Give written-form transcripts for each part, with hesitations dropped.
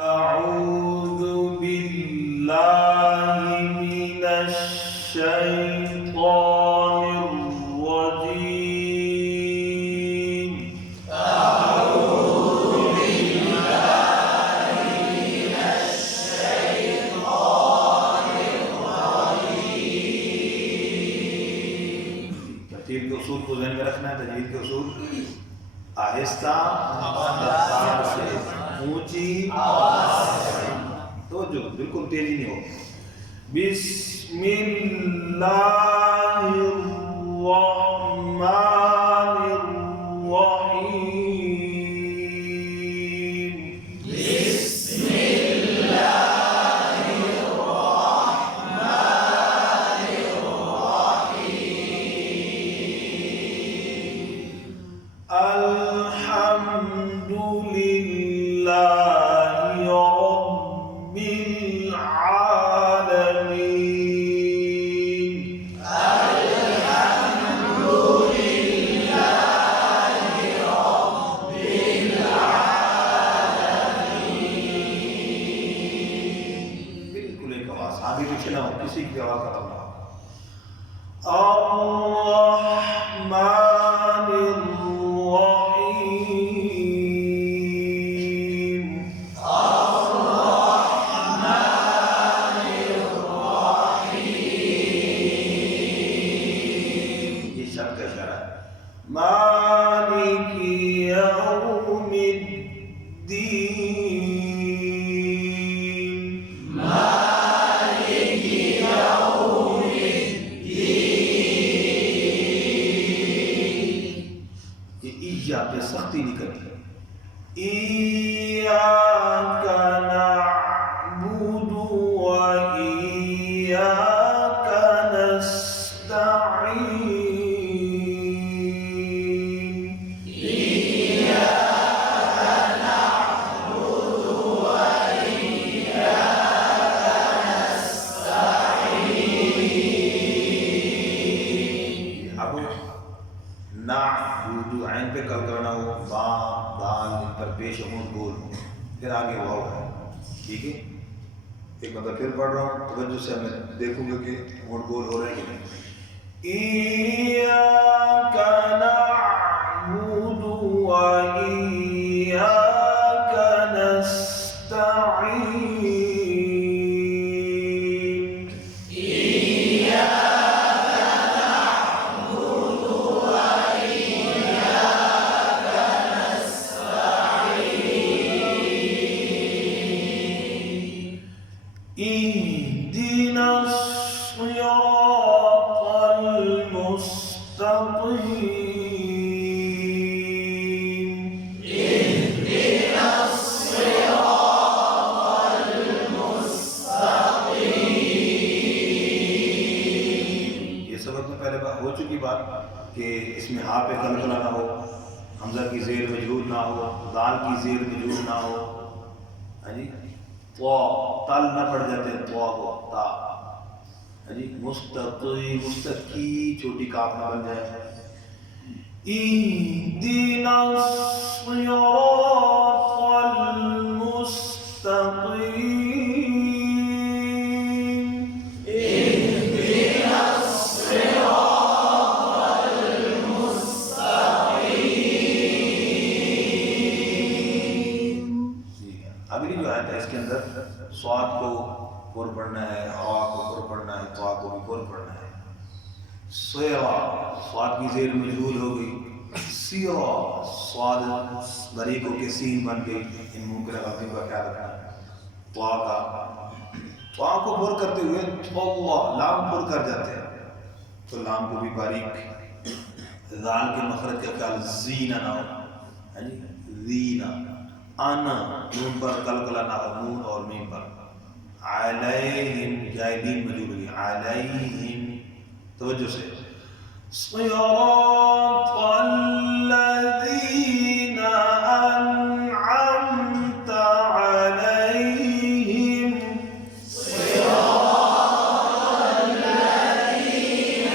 أعوذ بالله من الشيطان الرجيم. أعوذ بالله من الشيطان الرجيم. ترتیل کے اصول کو ذہن میں رکھنا ہے. تجوید کے اصول آہستہ سے اونچی آواز سے تو جو بالکل تیزی نہیں ہو. بسم اللہ الرحمن الرحیم. بسم الله الرحمن الرحيم. الحمد لله رب العالمين. الحمد لله رب العالمين. بالکل ایک آواز آگے پیچھے نہ ہو, کسی کی آواز ختم نہ ہو. الرحمن الرحیم. الرحمن الرحيم. یہ شب کا اشارہ ہے. مالک یوم الدین. مالك يوم الدين. یہ ایجا پہ سختی نہیں کرتی. ایاک نعبد و ایاک نستعین. إياك نعبد وإياك نستعين. اب نعبد عین پہ کل کرنا ہو, با دال ان پر پیش امور گول ہو, پھر آگے واو ہے. ٹھیک ہے, ایک مطلب پھر پڑھ رہا ہوں, توجہ سے میں دیکھوں گا کہ امور گول ہو رہے ہیں کہ نہیں. ایاک نعبد و ایاک نستعین. إياك نعبد وإياك نستعين. اهدنا الصراط المستقيم. اهدنا الصراط المستقيم. یہ سبق میں پہلے بات ہو چکی بات کہ اس میں ہاں پہ قلقلہ نہ ہو, حمزہ کی زیر مجرور نہ ہو, دال کی زیر مجرور نہ ہو. ہاں جی, تو تل نہ پڑ جاتے ہیں, تو کو تا. ہاں جی, مستقی مستقی چھوٹی کاف نہ بن جائے. اهدنا الصراط المستقيم. اهدنا الصراط المستقيم. اگلی جو آیت ہے اس کے اندر صاد کو پر پڑھنا ہے, ہوا کو پر پڑھنا ہے, تو کو بھی پر پڑھنا ہے. سیرا صاد کی زیر مجرور ہو گئی. سیرا صاد بریک ہو کے سین بن گئی. ان ممکن غلطیوں کا خیال رکھنا ہے. تو کو پر کرتے ہوئے اللہ لام پر کر جاتے ہیں, تو لام کو بھی باریک, ذال کے مخرج کا خیال زینہ نہ ہو. ہاں جی, زینہ. انا نون پر قلقلہ نہ ہو, نون اور میم پر. علیہم جائلین مجرور ہے. علیہم توجہ سے. صراط الذین انعمت علیہم. صراط الذين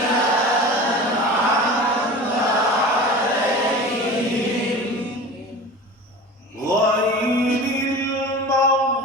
أنعمت عليهم. غير المغضوب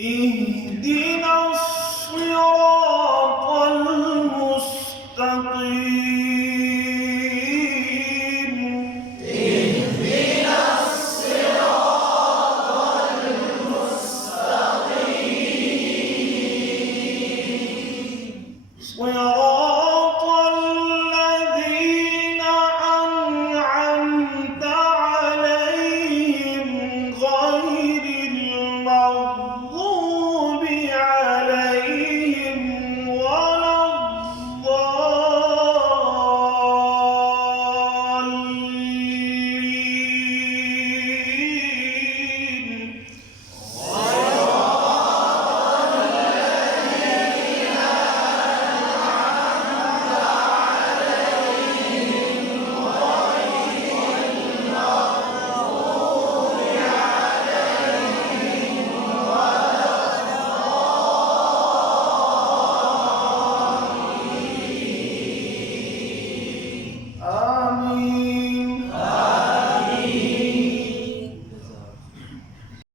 اهدنا